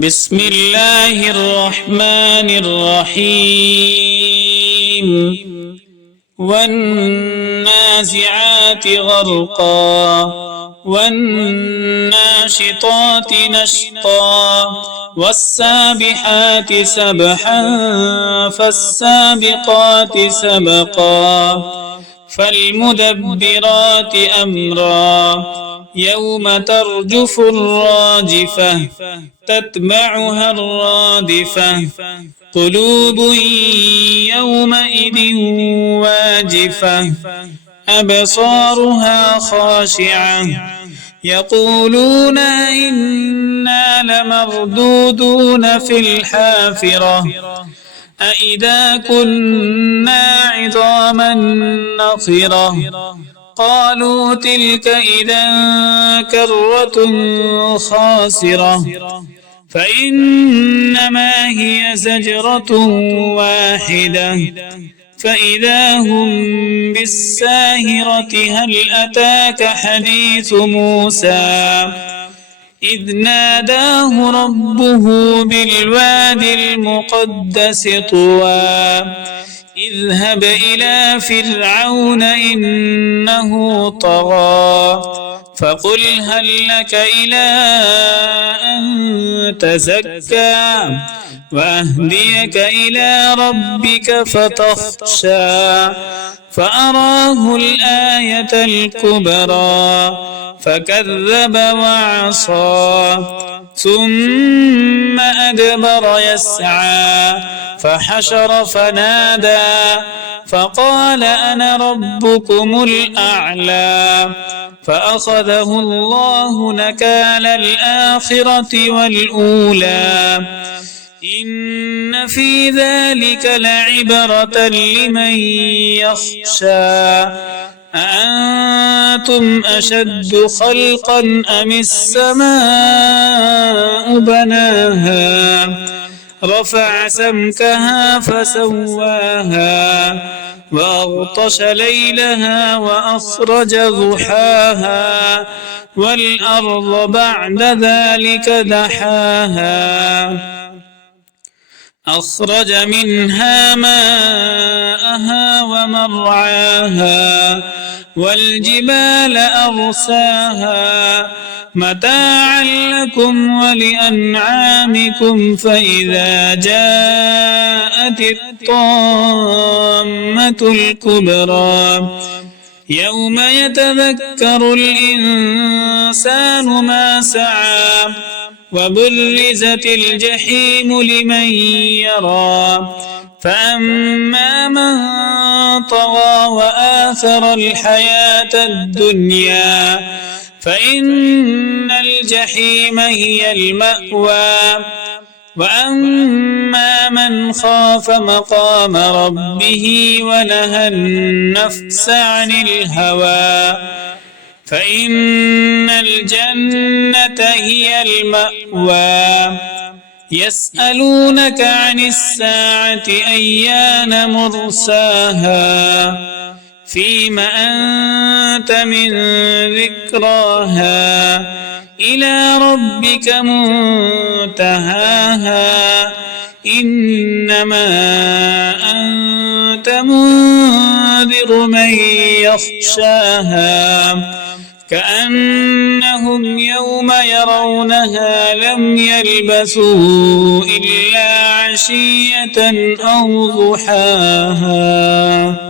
بسم الله الرحمن الرحيم والنازعات غرقا والناشطات نشطا والسابحات سبحا فالسابقات سبقا فالمدبرات أمرا يوم ترجف الراجفة تتبعها الرادفة قلوب يومئذ واجفة أبصارها خاشعة يقولون إنا لمردودون في الحافرة أإذا كنا عظاما نخرة قالوا تلك إذا كرة خاسرة فإنما هي زجرة واحدة فإذا هم بالساهرة هل أتاك حديث موسى إذ ناداه ربه بالواد المقدس طوى اذهب إلى فرعون إنه طغى فقل هل لك إلى أن تزكى وأهديك إلى ربك فتخشى فأراه الآية الكبرى فكذب وعصى ثم أدبر يسعى فحشر فنادى فقال أنا ربكم الأعلى فأخذه الله نكال الآخرة والأولى إن في ذلك لعبرة لمن يخشى أأنتم أشد خلقا أم السماء بناها رفع سمكها فسواها وأغطش ليلها وأخرج ضحاها والأرض بعد ذلك دحاها أخرج منها ماءها ومرعاها والجبال أرساها متاعا لكم ولأنعامكم فإذا جاءت الطامة الكبرى يوم يتذكر الإنسان ما سعى وبرزت الجحيم لمن يرى فأما من طغى وآثر الحياة الدنيا فإن الجحيم هي المأوى وأما من خاف مقام ربه ونهى النفس عن الهوى فإن الجنة هي المأوى يسألونك عن الساعة أيان مرساها فيم أنت من ذكراها إلى ربك منتهاها إنما أنت منذر من يخشاها كأنهم يوم يرونها لم يلبثوا إلا عشية أو ضحاها.